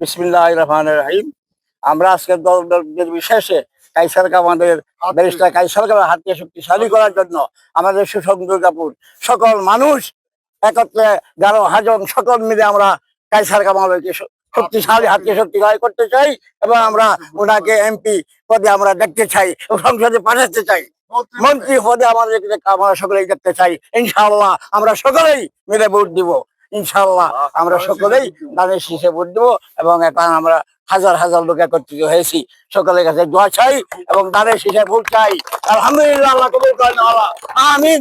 বিসমিল্লাহির রহমানির রহিম। আমরা আজকে দলের বিশেষে কাইসারকে আমাদের ব্যারিস্টার কাইসারকে হাতকে শক্তিশালী করার জন্য আমাদের দুর্গাপুর সকল মানুষ একত্রে 11,000 সকল মিলে আমরা কাইসার কামালকে শক্তিশালী হাতকে শক্তিশালী করতে চাই এবং আমরা ওনাকে এমপি পদে আমরা দেখতে চাই ও সংসদে পাঠাতে চাই, মন্ত্রী পদে আমাদের আমরা সকলেই দেখতে চাই। ইনশাআল্লাহ আমরা সকলেই মিলে ভোট দিব। ইনশাআল্লাহ আমরা সকলেই ধানের শীষে ভোট দেবো এবং এখন আমরা হাজার হাজার লোক একত্রিত হয়েছি। সকলের কাছে দোয়া চাই এবং ধানের শীষে ভোট চাই। আলহামদুলিল্লাহ, আল্লাহ কবুল করেন। আমিন।